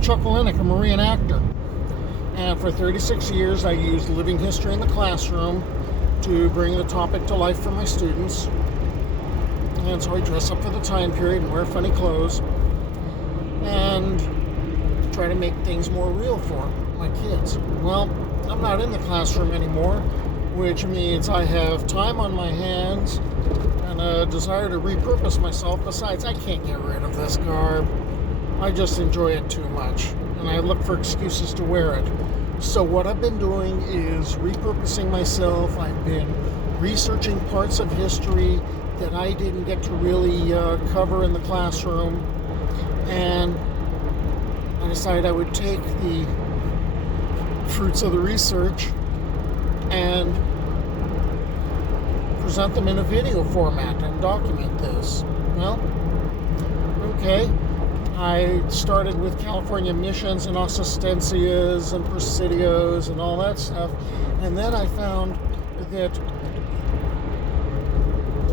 Chuckleinick. I'm a reenactor. And for 36 years, I used living history in the classroom to bring the topic to life for my students. And so I dress up for the time period and wear funny clothes and try to make things more real for my kids. Well, I'm not in the classroom anymore, which means I have time on my hands and a desire to repurpose myself. Besides, I can't get rid of this garb. I just enjoy it too much, and I look for excuses to wear it. So what I've been doing is repurposing myself. I've been researching parts of history that I didn't get to really cover in the classroom, and I decided I would take the fruits of the research and present them in a video format and document this. Well, okay. I started with California missions and assistencias and presidios and all that stuff, and then I found that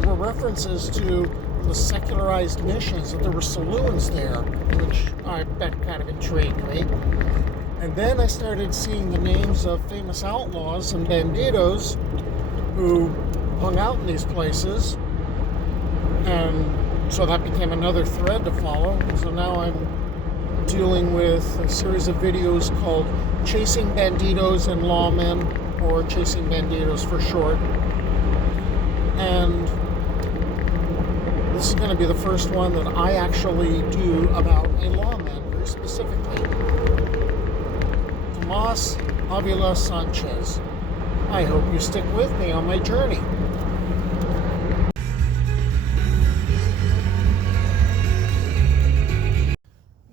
there were references to the secularized missions, that there were saloons there, which that kind of intrigued me. And then I started seeing the names of famous outlaws and bandidos who hung out in these places, and so that became another thread to follow. So now I'm dealing with a series of videos called Chasing Bandidos and Lawmen, or Chasing Bandidos for short. And this is going to be the first one that I actually do about a lawman, very specifically. Tomás Avila Sanchez. I hope you stick with me on my journey.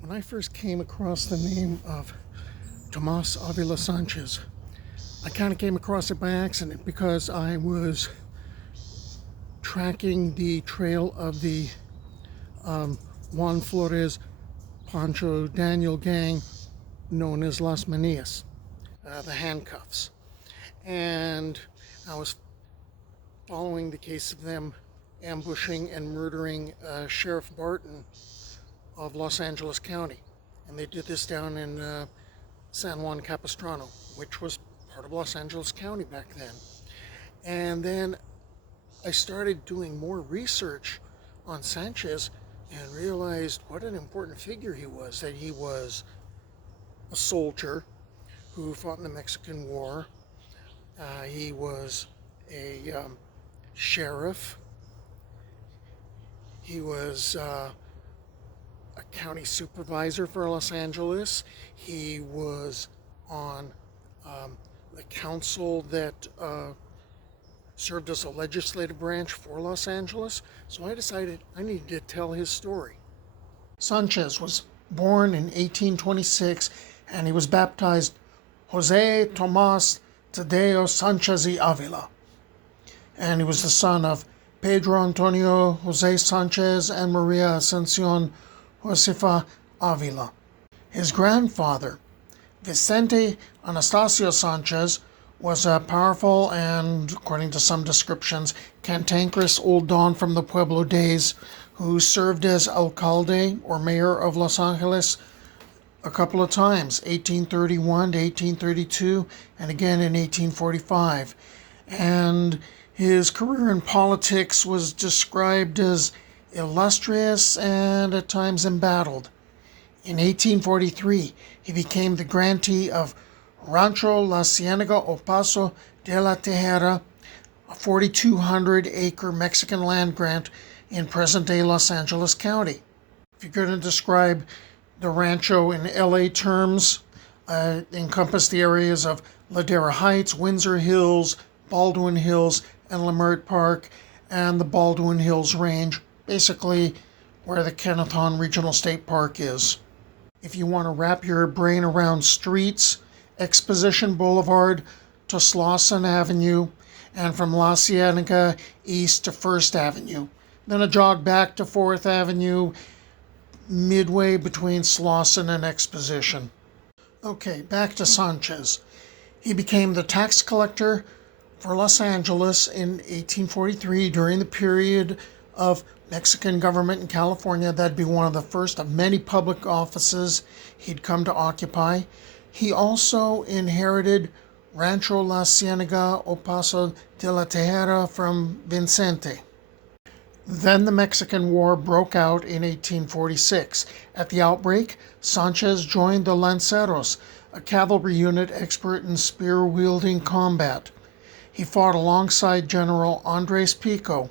When I first came across the name of Tomás Avila Sanchez, I kind of came across it by accident because I was tracking the trail of the Juan Flores, Pancho Daniel Gang, known as Las Manias, the handcuffs. And I was following the case of them ambushing and murdering Sheriff Barton of Los Angeles County. And they did this down in San Juan Capistrano, which was part of Los Angeles County back then. And then I started doing more research on Sanchez and realized what an important figure he was, that he was a soldier who fought in the Mexican War. He was a sheriff. He was a county supervisor for Los Angeles. He was on the council that served as a legislative branch for Los Angeles. So I decided I needed to tell his story. Sanchez was born in 1826, and he was baptized Jose Tomas Tadeo Sanchez y Avila. And he was the son of Pedro Antonio Jose Sanchez and Maria Ascension Josefa Avila. His grandfather, Vicente Anastasio Sanchez, was a powerful and, according to some descriptions, cantankerous old don from the Pueblo days who served as alcalde or mayor of Los Angeles a couple of times, 1831 to 1832, and again in 1845. And his career in politics was described as illustrious and at times embattled. In 1843, he became the grantee of Rancho La Cienega o Paso de la Tejera, a 4,200-acre Mexican land grant in present-day Los Angeles County. If you're going to describe the rancho in LA terms, encompass the areas of Ladera Heights, Windsor Hills, Baldwin Hills, and Leimert Park, and the Baldwin Hills Range, basically where the Kenneth Hahn Regional State Park is. If you want to wrap your brain around streets, Exposition Boulevard to Slauson Avenue, and from La Cienega east to First Avenue. Then a jog back to 4th Avenue, midway between Slauson and Exposition. Okay, back to Sanchez. He became the tax collector for Los Angeles in 1843 during the period of Mexican government in California. That'd be one of the first of many public offices he'd come to occupy. He also inherited Rancho La Cienega o Paso de la Tejera from Vicente. Then the Mexican War broke out in 1846. At the outbreak, Sanchez joined the Lanceros, a cavalry unit expert in spear-wielding combat. He fought alongside General Andres Pico.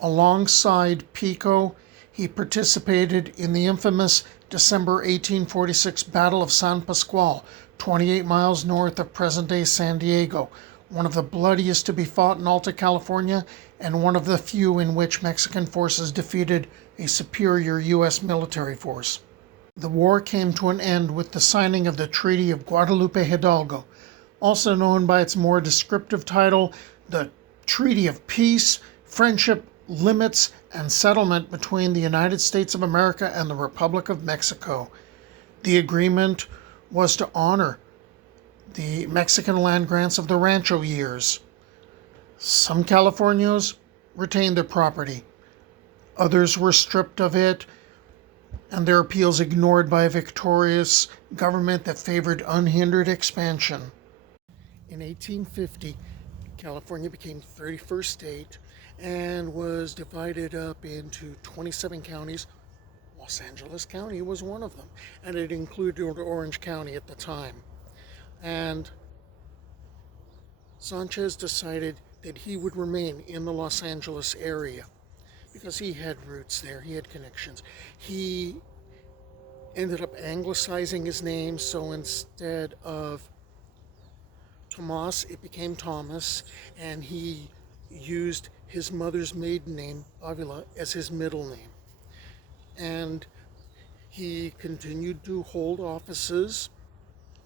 Alongside Pico, he participated in the infamous December 1846 Battle of San Pasqual, 28 miles north of present-day San Diego, one of the bloodiest to be fought in Alta California and one of the few in which Mexican forces defeated a superior U.S. military force. The war came to an end with the signing of the Treaty of Guadalupe Hidalgo, also known by its more descriptive title, the Treaty of Peace, Friendship, Limits, and Settlement between the United States of America and the Republic of Mexico. The agreement was to honor the Mexican land grants of the Rancho years. Some Californios retained their property. Others were stripped of it and their appeals ignored by a victorious government that favored unhindered expansion. In 1850, California became the 31st state and was divided up into 27 counties. Los Angeles County was one of them, and it included Orange County at the time. And Sanchez decided that he would remain in the Los Angeles area because he had roots there, he had connections. He ended up anglicizing his name, so instead of Tomás, it became Thomas, and he used his mother's maiden name, Avila, as his middle name. And he continued to hold offices.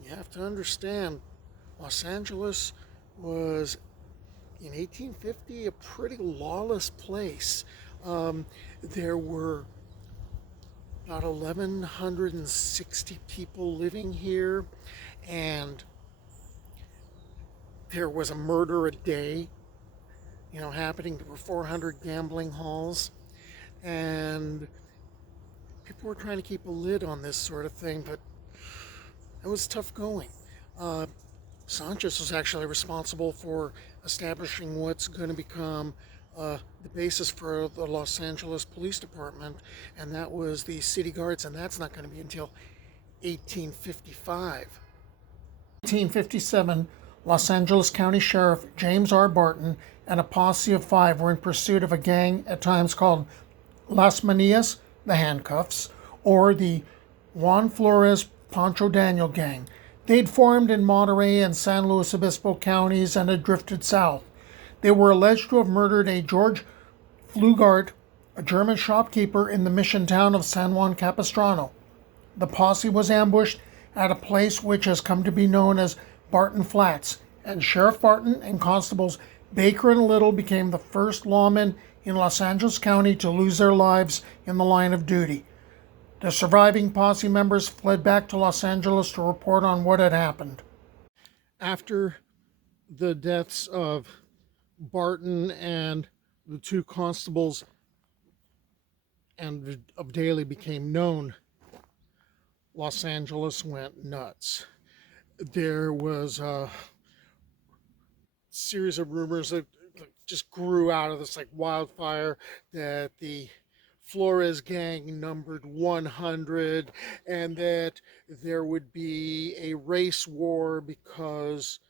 You have to understand, Los Angeles was, in 1850, a pretty lawless place. There were about 1,160 people living here, and there was a murder a day, happening. There were 400 gambling halls, and people were trying to keep a lid on this sort of thing, but it was tough going. Sanchez was actually responsible for establishing what's going to become the basis for the Los Angeles Police Department, and that was the City Guards, and that's not going to be until 1855. 1857, Los Angeles County Sheriff James R. Barton and a posse of 5 were in pursuit of a gang at times called Las Manias, the Handcuffs, or the Juan Flores Pancho Daniel Gang. They'd formed in Monterey and San Luis Obispo counties and had drifted south. They were alleged to have murdered a George Flugart, a German shopkeeper in the mission town of San Juan Capistrano. The posse was ambushed at a place which has come to be known as Barton Flats, and Sheriff Barton and Constables Baker and Little became the first lawmen in Los Angeles County to lose their lives in the line of duty. The surviving posse members fled back to Los Angeles to report on what had happened. After the deaths of Barton and the 2 constables and of Daly became known, Los Angeles went nuts. There was a series of rumors that just grew out of this like wildfire that the Flores gang numbered 100 and that there would be a race war because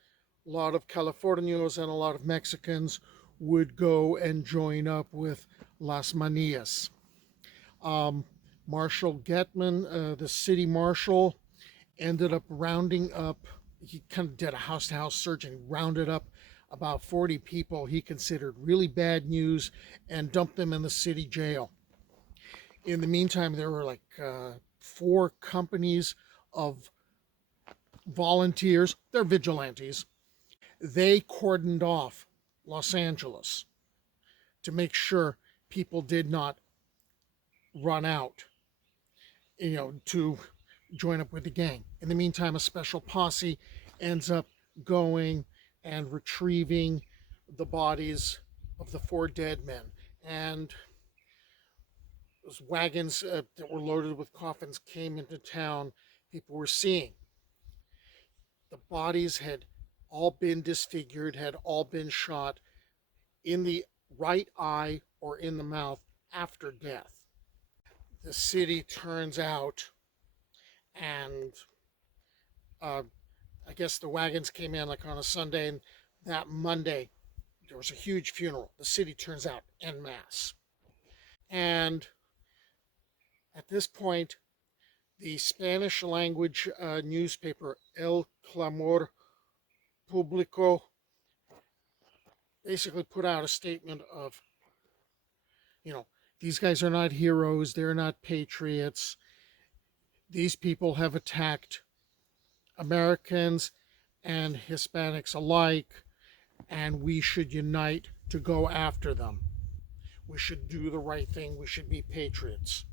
a lot of Californios and a lot of Mexicans would go and join up with Las Manias. Marshal Getman, the city marshal, ended up rounding up, he kind of did a house-to-house search and rounded up about 40 people he considered really bad news and dumped them in the city jail. In the meantime, there were like 4 companies of volunteers, they're vigilantes. They cordoned off Los Angeles to make sure people did not run out, to join up with the gang. In the meantime, a special posse ends up going and retrieving the bodies of the 4 dead men. And those wagons that were loaded with coffins came into town, people were seeing the bodies had all been disfigured, had all been shot in the right eye or in the mouth after death. The city turns out, and I guess the wagons came in like on a Sunday, and that Monday there was a huge funeral. The city turns out en masse. And at this point, the Spanish language newspaper El Clamor Público basically put out a statement of, these guys are not heroes, they're not patriots. These people have attacked Americans and Hispanics alike, and we should unite to go after them. We should do the right thing. We should be patriots.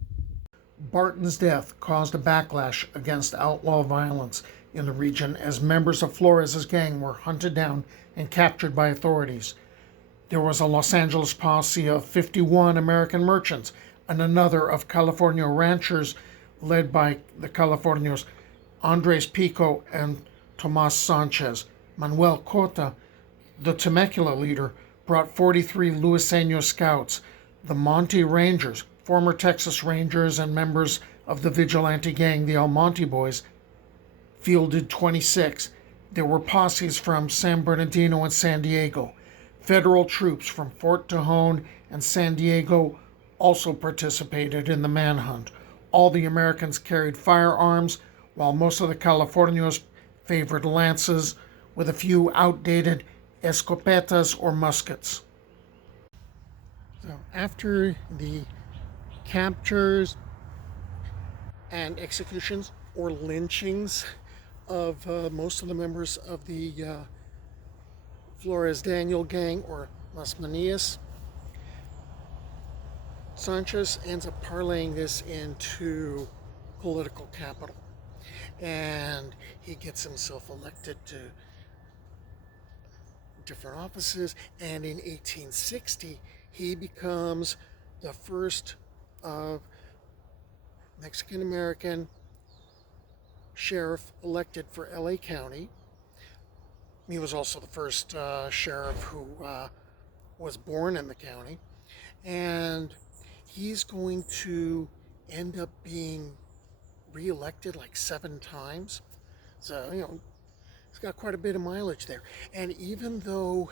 Barton's death caused a backlash against outlaw violence in the region as members of Flores' gang were hunted down and captured by authorities. There was a Los Angeles posse of 51 American merchants and another of California ranchers led by the Californios Andres Pico and Tomás Sanchez. Manuel Cota, the Temecula leader, brought 43 Luiseño scouts. The Monte Rangers, former Texas Rangers and members of the vigilante gang, the El Monte Boys, fielded 26. There were posses from San Bernardino and San Diego. Federal troops from Fort Tejon and San Diego also participated in the manhunt. All the Americans carried firearms, while most of the Californios favored lances, with a few outdated escopetas or muskets. So after the captures and executions or lynchings of most of the members of the Flores Daniel Gang, or Las Manias, Sanchez ends up parlaying this into political capital. And he gets himself elected to different offices. And in 1860, he becomes the first Mexican-American sheriff elected for LA County. He was also the first sheriff who was born in the county. And he's going to end up being reelected like 7 times. So, he's got quite a bit of mileage there. And even though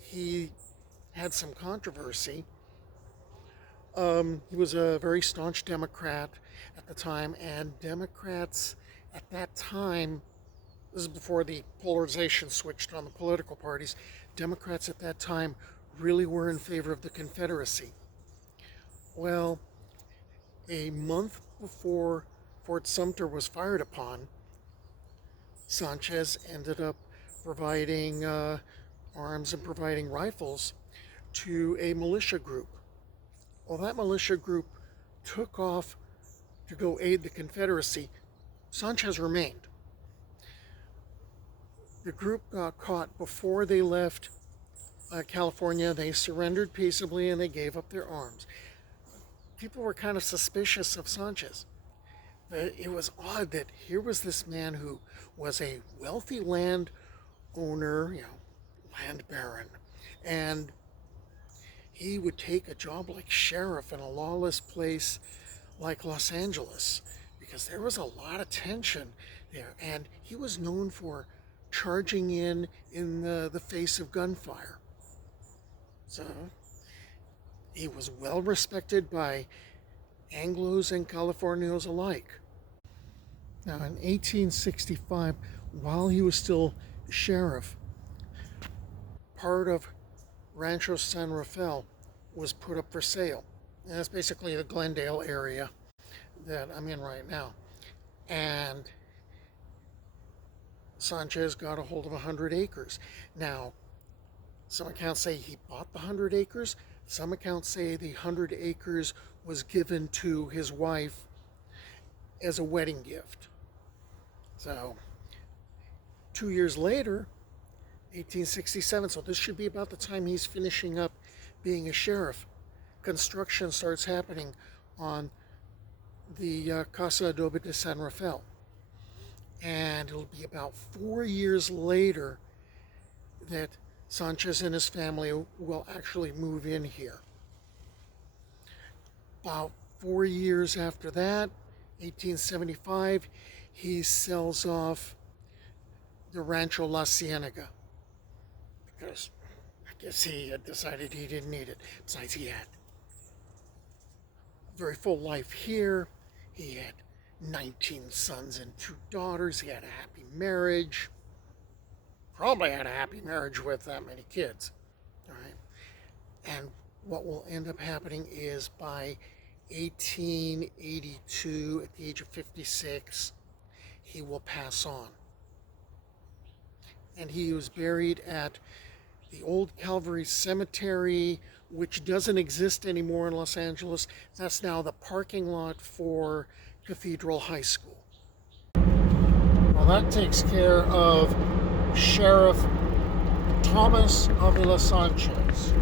he had some controversy, he was a very staunch Democrat at the time, and Democrats at that time, this is before the polarization switched on the political parties, Democrats at that time really were in favor of the Confederacy. Well, a month before Fort Sumter was fired upon, Sanchez ended up providing arms and providing rifles to a militia group. Well, that militia group took off to go aid the Confederacy. Sanchez remained. The group got caught before they left California. They surrendered peaceably and they gave up their arms. People were kind of suspicious of Sanchez. But it was odd that here was this man who was a wealthy land owner, land baron, and he would take a job like sheriff in a lawless place like Los Angeles, because there was a lot of tension there, and he was known for charging in the face of gunfire. So he was well respected by Anglos and Californios alike. Now in 1865, while he was still sheriff, part of Rancho San Rafael was put up for sale. And that's basically the Glendale area that I'm in right now. And Sanchez got a hold of 100 acres. Now, some accounts say he bought the 100 acres. Some accounts say the 100 acres was given to his wife as a wedding gift. So, 2 years later, 1867, so this should be about the time he's finishing up being a sheriff, construction starts happening on the Casa Adobe de San Rafael. And it'll be about 4 years later that Sanchez and his family will actually move in here. About 4 years after that, 1875, he sells off the Rancho La Cienega because I guess he had decided he didn't need it. Besides, he had a very full life here. He had 19 sons and 2 daughters. He had a happy marriage. Probably had a happy marriage with that many kids. All right. And what will end up happening is by 1882, at the age of 56, he will pass on. And he was buried at the Old Calvary Cemetery, which doesn't exist anymore in Los Angeles. That's now the parking lot for Cathedral High School. Well, that takes care of Sheriff Tomás Avila Sanchez.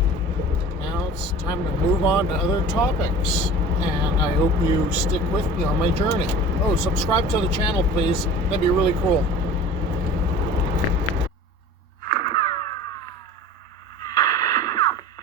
Now it's time to move on to other topics, and I hope you stick with me on my journey. Oh, subscribe to the channel, please. That'd be really cool.